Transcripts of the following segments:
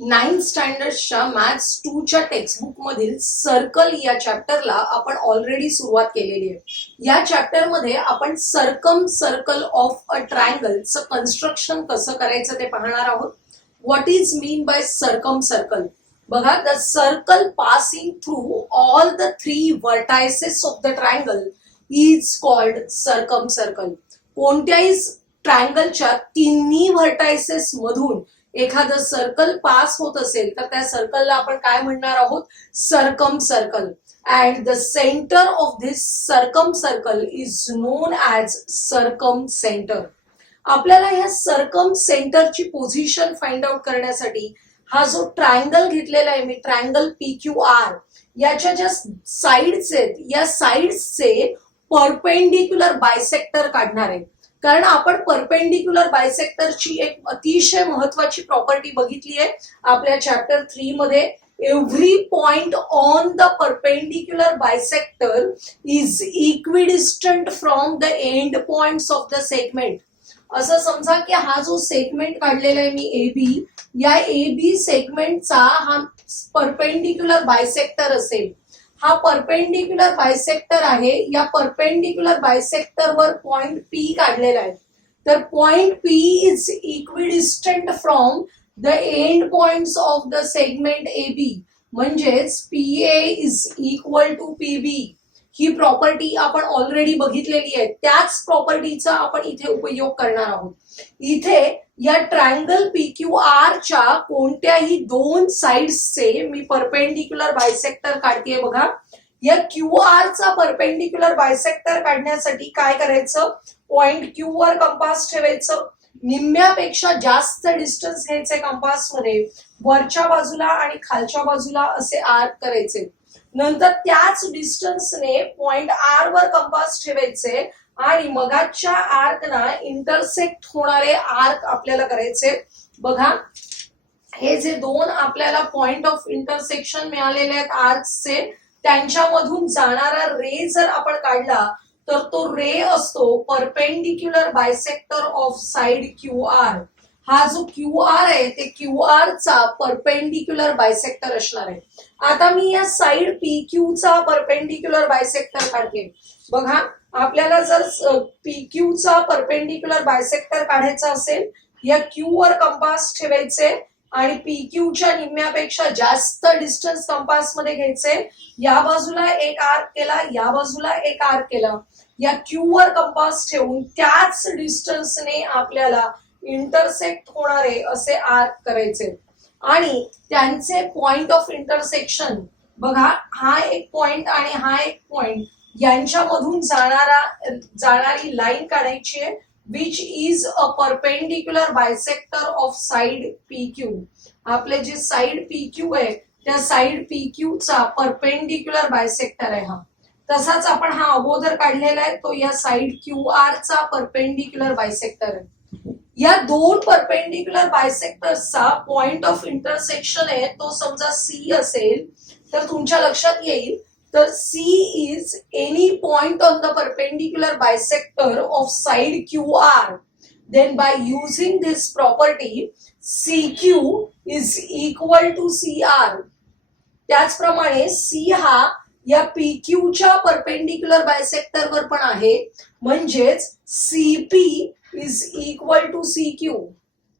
Ninth स्टँडर्डच्या maths 2 च्या textbook मधील circle या चॅप्टरला आपण ऑलरेडी सुरुवात केलेली आहे। या चॅप्टर मध्ये आपण सर्कल ऑफ अ ट्रायंगलचं कन्स्ट्रक्शन कसं करायचं ते पाहणार आहोत। What is mean by circle? बघा, the circle passing through all the 3 vertices of the triangle is called circle. कोणत्याही ट्रायंगलच्या तिन्ही व्हर्टायसेस मधून एखादं सर्कल पास होत असेल तर त्या सर्कलला आपण काय म्हणणार आहोत? Circle. And the centre of this circle is non as circum centre. आपल्याला ह्या सर्कम सेंटरची पोझिशन फाइंड आउट करण्यासाठी हा जो ट्रायंगल घेतलेला आहे मी, ट्रायंगल PQR, याच्या ज्या साइड्स आहेत या साइड्सचे परपेंडिक्युलर बायसेक्टर काढणार आहे। कारण आपण परपेंडिक्युलर बायसेक्टरची एक अतिशय महत्वाची प्रॉपर्टी बघितली आहे आपल्या चॅप्टर 3 मध्ये। Every point on the perpendicular bisector is equidistant from the end points of the segment. असं समजा की हा जो सेगमेंट काढलेला आहे मी AB, या AB सेगमेंटचा हा परपेंडिक्युलर बायसेक्टर असेल। हा परपेंडिक्युलर बायसेक्टर आहे, या परपेंडिक्युलर बायसेक्टर वर पॉइंट P काढलेला आहे। तर point P is equidistant from the end points of the segment AB, म्हणजेच PA is equal to PB। ही प्रॉपर्टी आपण ऑलरेडी बघितलेली आहे, त्याच प्रॉपर्टीचा आपण इथे उपयोग करणार आहोत। इथे या ट्रायंगल PQR च्या कोणत्याही 2 साइड्सचे मी परपेंडिक्युलर बायसेक्टर काढतेय। बघा, या QR चा परपेंडिक्युलर बायसेक्टर काढण्यासाठी काय करायचं? पॉइंट Q वर कंपास ठेवायचं, निम्म्यापेक्षा जास्त डिस्टन्स घ्यायचे कंपास मध्ये, वरच्या बाजूला आणि खालच्या बाजूला असे आर्क करायचे। नंतर त्याच डिस्टन्सने पॉइंट R वर कंपास ठेवायचे आणि मगाच्या आर्कना इंटरसेक्ट होणारे आर्क आपल्याला करायचे। बघा, हे जे 2 आपल्याला पॉइंट ऑफ इंटरसेक्शन मिळालेले आहेत आर्क्सचे, त्यांच्यामधून जाणारा रे जर आपण काढला तर तो रे असतो perpendicular bisector of side QR। हा जो QR आहे ते QR चा परपेंडिक्युलर बायसेक्टर असणार आहे। आता मी या साइड PQ चा परपेंडिक्युलर बायसेक्टर काढते। बघा, आपल्याला जर PQ चा परपेंडिक्युलर बायसेक्टर काढायचा असेल, या Q वर कंपास ठेवायचे आणि PQ च्या निम्म्यापेक्षा जास्त डिस्टन्स कंपास मध्ये घ्यायचे। या बाजूला एक आर्क केला, या बाजूला एक आर्क केला, या Q वर कंपास ठेवून त्याच डिस्टन्सने आपल्याला इंटरसेक्ट होणारे असे आर्क करायचे आणि त्यांचे पॉइंट ऑफ इंटरसेक्शन, बघा हा एक पॉइंट आणि हा एक पॉइंट, यांच्यामधून जाणारी लाईन काढायची आहे, which is a perpendicular bisector of side PQ। आपले जे साइड PQ आहे त्या साइड PQ चा परपेंडिक्युलर बायसेक्टर आहे हा। तसाच आपण हा अगोदर काढलेला आहे, तो या साइड QR चा परपेंडिक्युलर बायसेक्टर आहे। या 2 परपेंडिक्युलर बायसेक्टर्सचा पॉइंट ऑफ इंटरसेक्शन आहे तो समजा C असेल तर तुमच्या लक्षात येईल, तर C is any point on the perpendicular bisector of side QR। Then by using this property CQ is equal to CR। त्याचप्रमाणे C हा या PQ च्या परपेंडिक्युलर बायसेक्टर वर पण आहे, म्हणजेच CP is equal to CQ।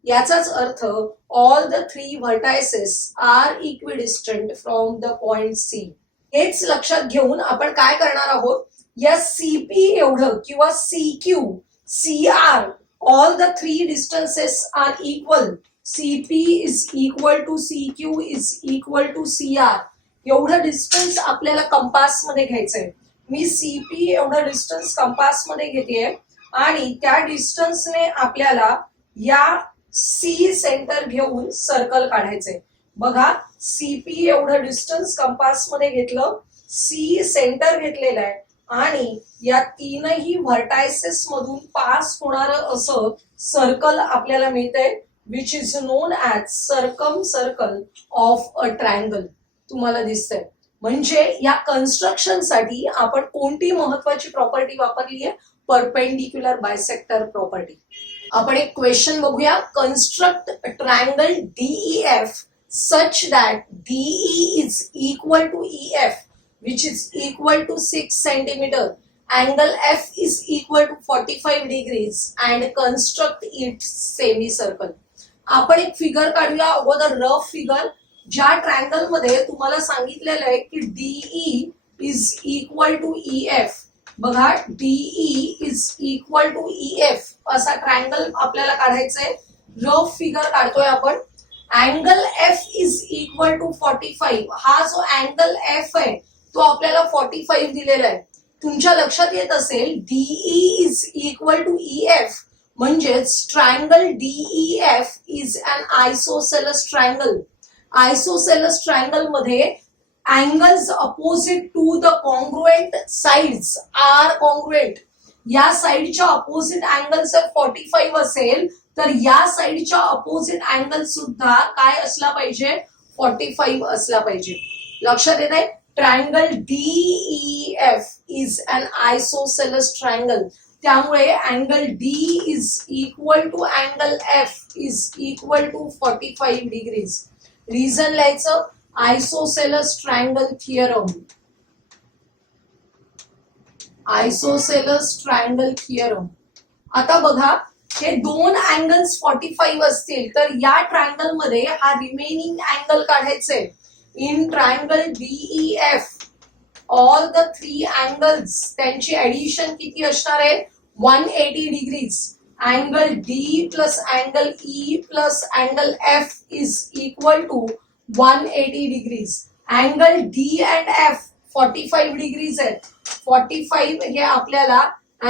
याचाच अर्थ all the 3 vertices are equidistant from the point C। हेच लक्षात घेऊन आपण काय करणार आहोत, या CP एवढं किंवा CQ, CR, all the 3 distances are equal. CP is equal to CQ is equal to CR। एवढं डिस्टन्स आपल्याला कंपास मध्ये घ्यायचंय। मी CP एवढं डिस्टन्स कंपास मध्ये घेतेय आणि त्या डिस्टन्सने आपल्याला या C सेंटर घेऊन सर्कल काढायचंय। बघा, CP एवढं डिस्टन्स कंपास मध्ये घेतलं, C सेंटर घेतलेलं आहे आणि या 3ही व्हर्टायसेस मधून पास होणारं असं सर्कल आपल्याला मिळतंय, which is non as circle of a triangle. तुम्हाला दिसतंय, म्हणजे या कन्स्ट्रक्शन साठी आपण कोणती महत्वाची प्रॉपर्टी वापरली आहे? Perpendicular bisector property. आपण एक क्वेश्चन बघूया। Construct triangle DEF such that DE is equal to EF, which is equal to 6 centimeter. Angle F is equal to 45 degrees and construct its semicircle. आपण एक फिगर काढूया अगोदर, rough figure, ज्या triangle मध्ये तुम्हाला सांगितलेलं आहे की DE is equal to EF. बघा, DE is equal to EF असा ट्रायंगल आपल्याला काढायचा आहे. रफ फिगर काढतोय आपण. Angle F is equal to 45. हा जो अँगल F आहे तो आपल्याला 45 दिलेला आहे. तुमच्या लक्षात येत असेल DE is equal to EF म्हणजेच triangle DEF is an isosceles triangle. Isosceles triangle मध्ये angles opposite to the congruent sides are congruent. या साइडच्या अपोजिट अँगल जर 45 असेल तर या साइडच्या अपोजिट अँगल सुद्धा काय असला पाहिजे, 45 असला पाहिजे. लक्षात येत आहे. Triangle DEF is an isosceles triangle. त्यामुळे angle D is equal to angle F is equal to 45 degrees. Reason लिहायचं, isosceles triangle theorem. Isosceles triangle theorem. आता बघा, हे दोन अँगल्स 45 असतील तर या ट्रायंगल मध्ये हा रिमेनिंग अँगल काढायचे. In triangle DEF all the 3 angles त्यांची ऍडिशन किती असणार आहे, 180 degrees. Angle D plus angle E plus angle F is equal to 180 degrees. Angle D and F 45 degrees आहेत. 45 हे आपल्याला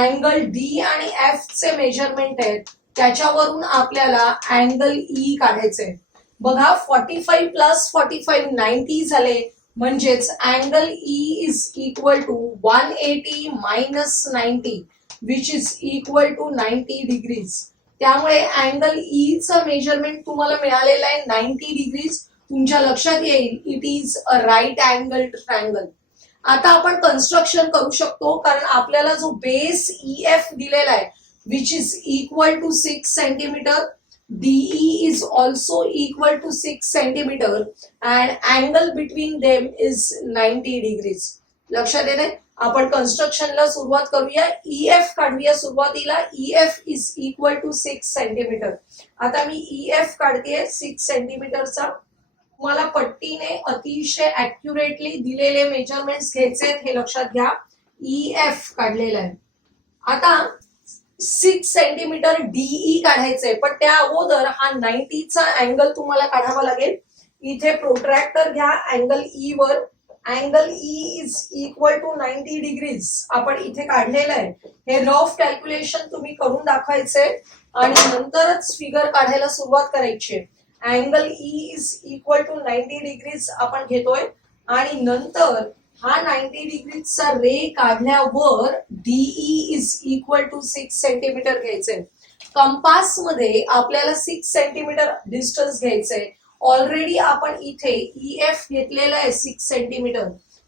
अँगल D आणि F चे मेजरमेंट आहेत, त्याच्यावरून आपल्याला अँगल E काढायचे. बघा, 45 प्लस 45 90 झाले म्हणजेच angle E is equal to 180 minus 90 which is equal to 90 degrees. त्यामुळे अँगल E चं मेजरमेंट तुम्हाला मिळालेलं आहे 90 डिग्रीज. तुमच्या लक्षात येईल it is a right angle triangle. आता आपण कन्स्ट्रक्शन करू शकतो कारण आपल्याला जो बेस EF दिलेला आहे which is equal to 6 centimetre. DE is also equal to 6 centimeter and angle between them is 90 degrees. लक्षात येते. आपण कन्स्ट्रक्शनला सुरुवात करूया. EF काढूया सुरुवातीला. EF is equal to 6 centimetre. आता मी EF काढतेय 6 सेंटीमीटरचा. तुम्हाला पट्टीने अतिशय ऍक्युरेटली दिलेले मेजरमेंट्स घ्यायचे हे लक्षात घ्या. EF काढलेला आहे. आता 6 सेंटीमीटर DE काढायचंय, पण त्या अगोदर हा 90 चा अँगल तुम्हाला काढावा लागेल. इथे प्रोट्रॅक्टर घ्या अँगल E वर. Angle E is equal to 90 degrees आपण इथे काढलेलं आहे. हे रफ कॅल्क्युलेशन तुम्ही करून दाखवायचंय आणि नंतरच फिगर काढायला सुरुवात करायची. Angle E is equal to 90 degrees आपण घेतोय आणि नंतर हा 90 डिग्रीचा रे काढल्यावर DE is equal to 6 centimetre घ्यायचंय. कंपास मध्ये आपल्याला 6 सेंटीमीटर डिस्टन्स घ्यायचंय. ऑलरेडी आपण इथे EF घेतलेला आहे 6 सेंटीमीटर.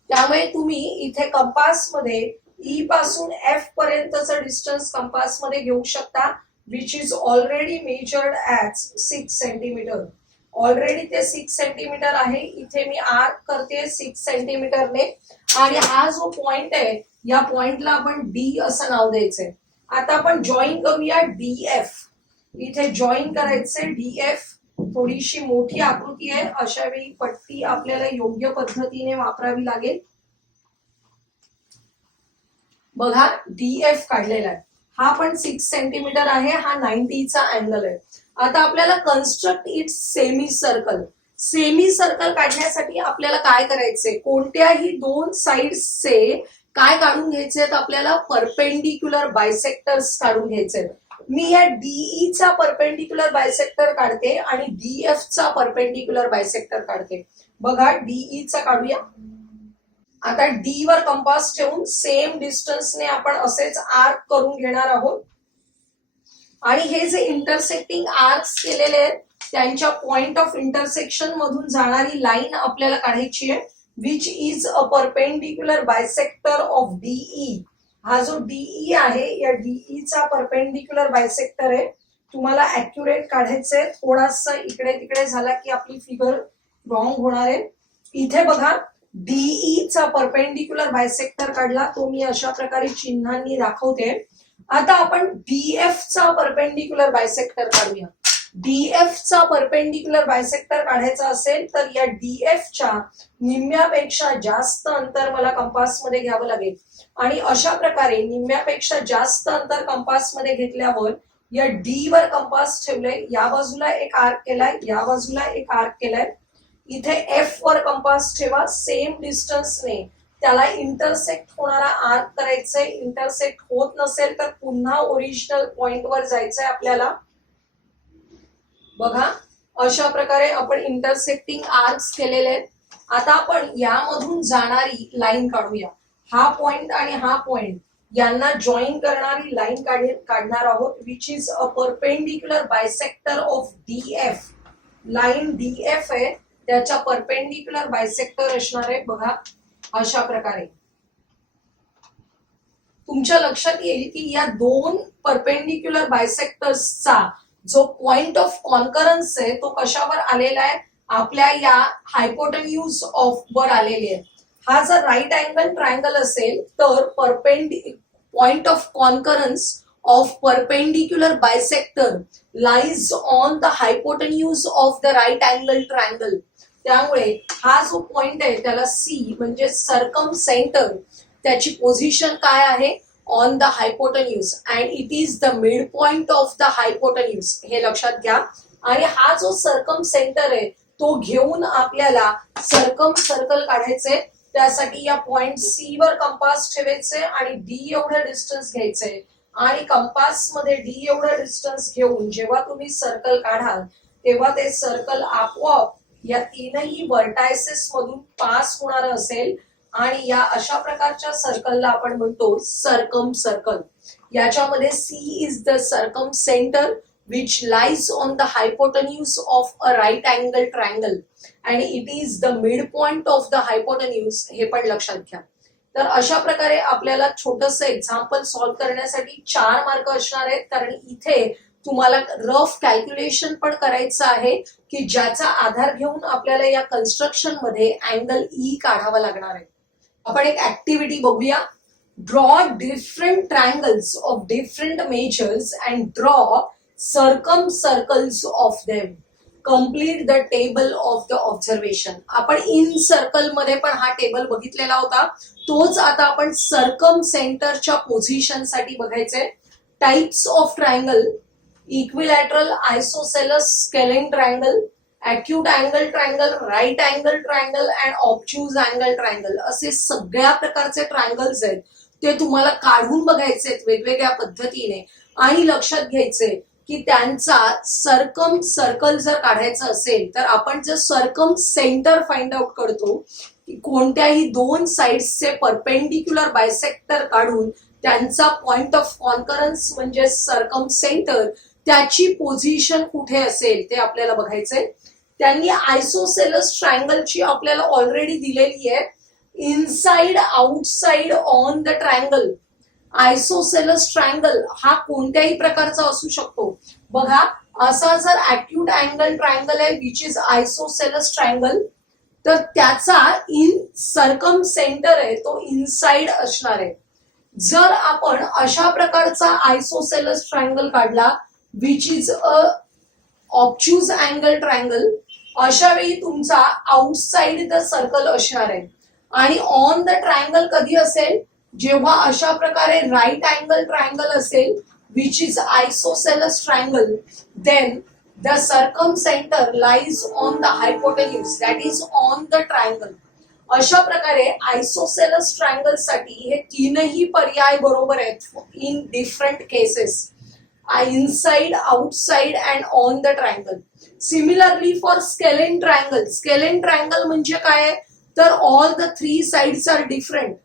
त्यामुळे तुम्ही इथे कंपास मध्ये E पासून F पर्यंतचं डिस्टन्स कंपास मध्ये घेऊ शकता which is already measured as 6 centimetre. Already ते 6 सेंटीमीटर आहे. इथे मी आर्क करते 6 सेंटीमीटरने आणि हा जो पॉइंट आहे या पॉइंटला आपण D असं नाव द्यायचंय. आता आपण जॉईन करूया DF. इथे जॉईन करायचंय DF. थोडीशी मोठी आकृती आहे, अशा वेळी पट्टी आपल्याला योग्य पद्धतीने वापरावी लागेल. बघा, DF काढलेला आहे. हा पण 6 सेंटीमीटर आहे. हा 90 चा अँगल आहे. आता आपल्याला construct it's semi circle. Semi circle काढण्यासाठी आपल्याला काय करायचंय, कोणत्याही दोन साइड्सचे काय काढून घ्यायचे, आपल्याला परपेंडिक्युलर बायसेक्टर्स काढून घ्यायचे. मी या DE चा परपेंडिक्युलर बायसेक्टर काढते आणि DF चा परपेंडिक्युलर बायसेक्टर काढते. बघा, DE चा काढूया. आता D वर कंपास ठेवून सेम डिस्टन्सने आपण असेच आर्क करून घेणार आहोत आणि हे जे इंटरसेक्टिंग आर्क्स केलेले आहेत त्यांच्या पॉइंट ऑफ इंटरसेक्शन मधून जाणारी लाईन आपल्याला काढायची आहे which is a perpendicular bisector of DE. हा जो DE आहे या DE चा परपेंडिक्युलर बायसेक्टर आहे. तुम्हाला ऍक्युरेट काढायचंय. थोडासा इकडे तिकडे झाला की आपली फिगर रॉंग होणार आहे. इथे बघा डीई चा परपेंडिक्युलर बायसेक्टर काढला, तो मी अशा प्रकारे चिन्हांनी दाखवते. आता आपण डीएफ चा परपेंडिक्युलर बायसेक्टर काढूया. डीएफ चा परपेंडिक्युलर बायसेक्टर काढायचा असेल तर या डीएफ च्या निम्म्यापेक्षा जास्त अंतर मला कंपास मध्ये घ्यावं लागेल आणि अशा प्रकारे निम्म्यापेक्षा जास्त अंतर कंपास मध्ये घेतल्यावर या डी वर कंपास ठेवलंय, या बाजूला एक आर्क केलाय, या बाजूला एक आर्क केलाय. इथे एफ वर कंपास ठेवा, सेम डिस्टन्सने त्याला इंटरसेक्ट होणारा आर्क करायचंय. इंटरसेक्ट होत नसेल तर पुन्हा ओरिजिनल पॉइंट वर जायचंय आपल्याला. बघा अशा प्रकारे आपण इंटरसेक्टिंग आर्क्स केलेले आहेत. आता आपण यामधून जाणारी लाईन काढूया. हा पॉइंट आणि हा पॉइंट यांना जॉईन करणारी लाईन काढणार आहोत, which is a perpendicular bisector of DF. Line DF आहे, त्याच्या परपेंडिक्युलर बायसेक्टर असणार आहे. बघा अशा प्रकारे तुमच्या लक्षात येईल की या दोन परपेंडिक्युलर बायसेक्टर्सचा जो पॉइंट ऑफ कॉन्करन्स आहे तो कशावर आलेला आहे, आपल्या या हायपोटेन्यूज ऑफ वर आलेली आहे. हा जर राईट अँगल ट्रायंगल असेल तर point of concurrence of perpendicular bisector lies on the hypotenuse of the right angle triangle. त्यामुळे हा जो पॉइंट आहे त्याला सी म्हणजे सर्कम सेंटर, त्याची पोझिशन काय आहे, on the hypotenuse and it is the midpoint of the hypotenuse, हे लक्षात घ्या. आणि हा जो सर्कम सेंटर आहे तो घेऊन आपल्याला सर्कम सर्कल काढायचे. त्यासाठी या पॉइंट सी वर कंपास ठेवायचे आणि डी एवढं डिस्टन्स घ्यायचंय आणि कंपास मध्ये डी एवढं डिस्टन्स घेऊन जेव्हा तुम्ही सर्कल काढाल तेव्हा ते सर्कल आपोआप या तीनही वर्टायसेस मधून पास होणार असेल आणि या अशा प्रकारच्या सर्कलला आपण म्हणतो सर्कम सर्कल. याच्यामध्ये C is the circumcentre which lies on the hypotenuse of a right angle triangle and it is the midpoint of the hypotenuse, हे पण लक्षात घ्या. तर अशा प्रकारे आपल्याला छोटंसं एक्झाम्पल सॉल्व्ह करण्यासाठी 4 मार्क असणार आहेत, कारण इथे तुम्हाला रफ कॅल्क्युलेशन पण करायचं आहे की ज्याचा आधार घेऊन आपल्याला या कन्स्ट्रक्शन मध्ये अँगल ई काढावा लागणार आहे. आपण एक ऍक्टिव्हिटी बघूया. Draw different triangles of different measures and draw circum circles of them. Complete the table of the observation. आपण इन सर्कल मध्ये पण हा टेबल बघितलेला होता, तोच आता आपण सर्कम सेंटरच्या पोझिशन साठी बघायचंय. Types of triangle: equilateral, isosceles, scalene triangle, acute angle triangle, right angle triangle and obtuse angle triangle. असे सगळ्या प्रकारचे ट्रायंगल्स आहेत, ते तुम्हाला काढून बघायचे आहेत वेगवेगळ्या पद्धतीने आणि लक्षात घ्यायचे की त्यांचा सर्कम सर्कल जर काढायचं असेल तर आपण जर सर्कम सेंटर फाइंड आउट करतो की कोणत्याही दोन साइड्सचे परपेंडिक्युलर बायसेक्टर काढून त्यांचा पॉइंट ऑफ कॉन्करन्स म्हणजे सर्कम सेंटर, त्याची पोझिशन कुठे असेल ते आपल्याला बघायचंय. त्यांनी आयसोसेलस ट्रायंगलची आपल्याला ऑलरेडी दिलेली आहे, inside outside on the triangle. Isosceles triangle हा कोणत्याही प्रकारचा असू शकतो. बघा असा जर अॅक्यूट अँगल ट्रायंगल आहे विच इज आयसोसेलस ट्रायंगल, तर त्याचा इन सर्कम सेंटर आहे तो इनसाइड असणार आहे. जर आपण अशा प्रकारचा आयसोसेलस ट्रायंगल काढला which is a obtuse angle triangle, अशा वेळी तुमचा आउटसाइड द सर्कल असणार आहे. आणि ऑन द ट्रायंगल कधी असेल, जेव्हा अशा प्रकारे राईट अँगल ट्रायंगल असेल which is isosceles triangle, then the circumcentre lies on the hypotenuse that is on the triangle. अशा प्रकारे आयसोसेलस ट्रायंगल साठी हे तीनही पर्याय बरोबर आहेत in different cases, inside, outside and on the triangle. Similarly for scalene triangle. Scalene triangle म्हणजे काय, तर all the 3 sides are different.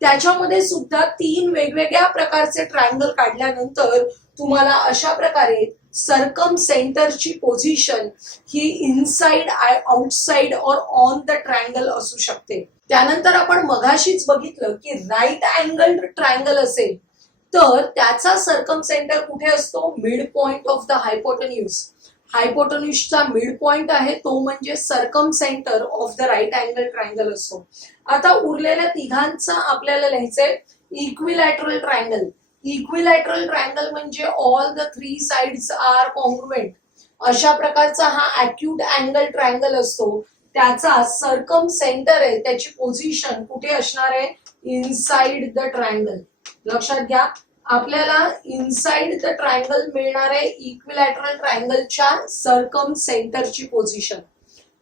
त्याच्यामध्ये सुद्धा 3 वेगवेगळ्या प्रकारचे ट्रायंगल काढल्यानंतर तुम्हाला अशा प्रकारे सर्कम सेंटरची पोझिशन ही इनसाइड, आउटसाइड और ऑन द ट्रायंगल असू शकते. त्यानंतर आपण मगाशीच बघितलं की राईट अँगल ट्रायंगल असेल तर त्याचा सर्कम सेंटर कुठे असतो, midpoint of the hypotenuse. हायपोटेन्यूजचा मिड पॉइंट आहे तो म्हणजे circumcentre of the right angle triangle असतो. आता उरलेल्या तिघांचा आपल्याला लिहायचंय इक्विलॅटरल ट्रायंगल. इक्विलॅटरल ट्रायंगल म्हणजे all the three sides are congruent. अशा प्रकारचा हा अॅक्यूट अँगल ट्रायंगल असतो. त्याचा सर्कम सेंटर आहे, त्याची पोझिशन कुठे असणार आहे? Inside the triangle. लक्षात घ्या, आपल्याला इनसाइड द ट्रायंगल मिळणार आहे इक्विलॅटरल ट्रायंगलच्या सर्कम सेंटरची पोझिशन.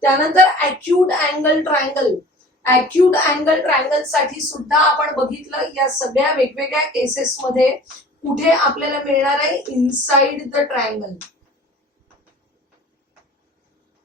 त्यानंतर acute angle triangle. Acute angle triangle साठी सुद्धा आपण बघितलं या सगळ्या वेगवेगळ्या केसेस मध्ये कुठे आपल्याला मिळणार आहे? Inside the triangle.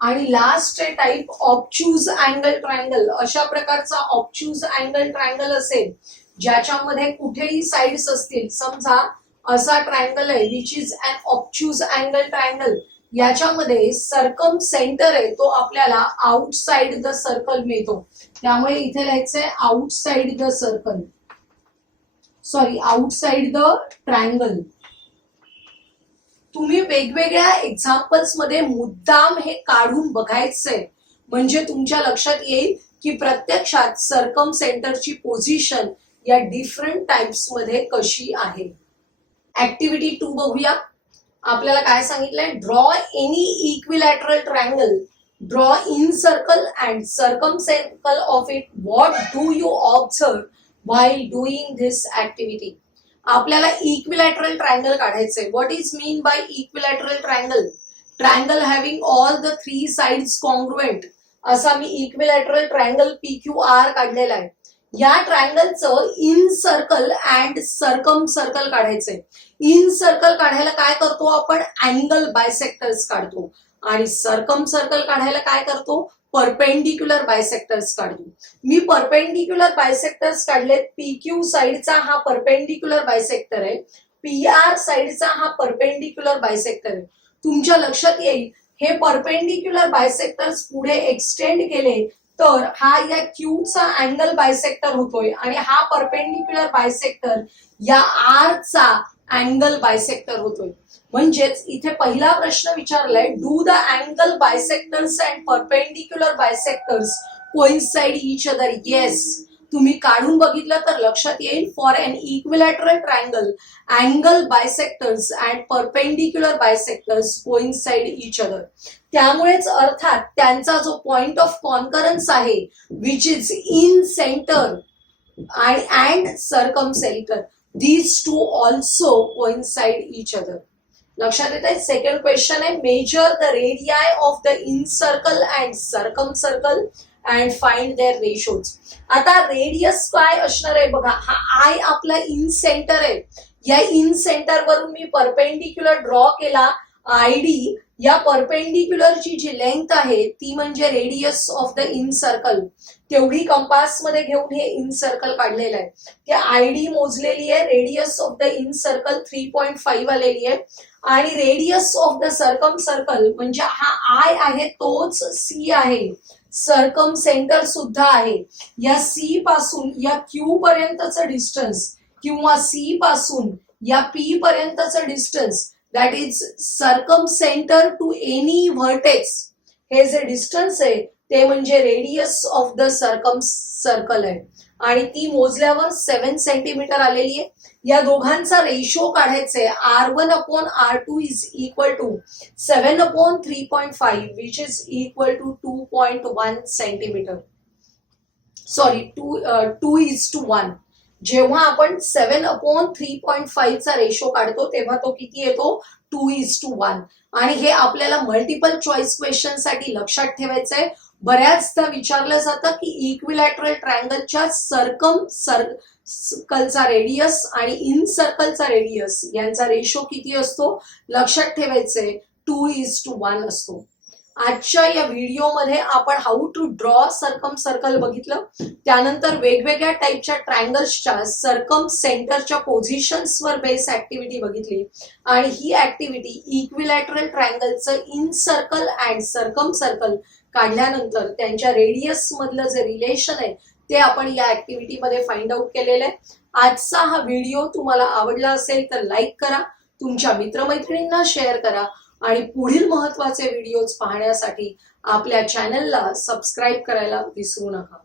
आणि लास्ट टाइप ऑब्च्यूज अँगल ट्रायंगल. अशा प्रकारचा ऑब्च्यूज अँगल ट्रायंगल असेल ज्याच्यामध्ये कुठेही साइड्स असतील. समजा असा ट्रायंगल आहे which is an obtuse angle triangle. याच्यामध्ये सर्कम सेंटर आहे तो आपल्याला आउटसाइड द सर्कल मिळतो. त्यामुळे इथे लिहायचंय outside the circle, sorry outside the triangle. तुम्ही वेगवेगळ्या एक्झाम्पल्स मध्ये मुद्दाम हे काढून बघायचंय म्हणजे तुमच्या लक्षात येईल की प्रत्यक्षात सर्कम सेंटरची पोझिशन या डिफरंट टाइप्स मध्ये कशी आहे. ऍक्टिव्हिटी 2 बघूया. आपल्याला काय सांगितलंय? Draw any equilateral triangle, draw incircle and circumcircle of it. What do you observe while doing this activity? आपल्याला इक्विलॅटरल ट्रायंगल काढायचंय. What is mean by equilateral triangle? Triangle having all the three sides congruent. असा मी equilateral triangle PQR काढलेला आहे. या ट्रायंगलचं incircle and circumcircle काढायचंय. Incircle काढायला काय करतो आपण? अँगल बायसेक्टर्स काढतो. आणि सर्कम सर्कल काढायला काय करतो? परपेंडिक्युलर बायसेक्टर्स काढतो. मी परपेंडिक्युलर बायसेक्टर्स काढलेत. PQ साइडचा हा परपेंडिक्युलर बायसेक्टर आहे, PR साइडचा हा परपेंडिक्युलर बायसेक्टर आहे. तुमच्या लक्षात येईल हे परपेंडिक्युलर बायसेक्टर्स पुढे एक्सटेंड केले तर हा या क्यूचा अँगल बायसेक्टर होतोय आणि हा परपेंडिक्युलर बायसेक्टर या आरचा अँगल बायसेक्टर होतोय. म्हणजेच इथे पहिला प्रश्न विचारलाय, do the angle bisectors and perpendicular bisectors coincide each other? Yes. तुम्ही काढून बघितलं तर लक्षात येईल. For an equilateral triangle angle bisectors and perpendicular bisectors coincide each other. त्यामुळेच अर्थात त्यांचा जो पॉइंट ऑफ कॉन्करन्स आहे which is incentre and circumcentre, these two also coincide each other. लक्षात येत आहे. सेकंड क्वेश्चन आहे, measure the radii of the incircle and circum circle and find their ratios. आता radius काय असणार आहे बघा. हा आय आपला इन सेंटर आहे. या इन सेंटर वरून मी परपेंडिक्युलर ड्रॉ केला ID. या परपेंडिक्युलरची जी लेंथ आहे ती म्हणजे radius of the in circle. तेवढी कंपास मध्ये घेऊन हे इन सर्कल काढलेलं आहे. ते ID मोजलेली आहे. Radius of the in circle 3.5 आलेली आहे. आणि radius of the circum circle म्हणजे हा आय आहे तोच C आहे. सर्कम सेंटर सुद्धा आहे. या C पासून या Q पर्यंतचं डिस्टन्स किंवा C पासून या P पर्यंतचं distance, that is circumcentre to any vertex. हे जे डिस्टन्स आहे ते म्हणजे radius of the circumcircle आहे. आणि ती मोजल्यावर 7 सेंटीमीटर आलेली आहे. या दोघांचा रेशो काढायचे. R1/R2 is equal to 7/3.5 which is equal to 2.1 centimetre. Sorry 2:1. जेव्हा आपण 7/3.5 चा रेशो काढतो तेव्हा तो किती येतो? 2:1. आणि हे आपल्याला मल्टिपल चॉईस क्वेश्चन साठी लक्षात ठेवायचं आहे. बऱ्याचदा विचारलं जातं की इक्विलॅटरल ट्रायंगलच्या सर्कम सर्कलचा रेडियस आणि इन सर्कलचा रेडियस यांचा रेशो किती असतो? लक्षात ठेवायचंय 2:1 असतो. आजच्या या व्हिडिओमध्ये आपण how to draw circumcircle बघितलं. त्यानंतर वेगवेगळ्या टाईपच्या ट्रायंगल्सच्या सर्कम सेंटरच्या पोझिशन्सवर बेस ऍक्टिव्हिटी बघितली. आणि ही ऍक्टिव्हिटी इक्विलॅटरल ट्रायंगलचं incircle and circumcircle काढल्यानंतर त्यांच्या रेडियस मधलं जे रिलेशन आहे ते आपण या ऍक्टिव्हिटीमध्ये फाइंड आउट केलेलं आहे. आजचा हा व्हिडिओ तुम्हाला आवडला असेल तर लाईक करा, तुमच्या मित्रमैत्रिणींना शेअर करा. आणि पुढील महत्त्वाचे व्हिडिओज पाहण्यासाठी आपल्या चॅनलला सबस्क्राईब करायला विसरू नका.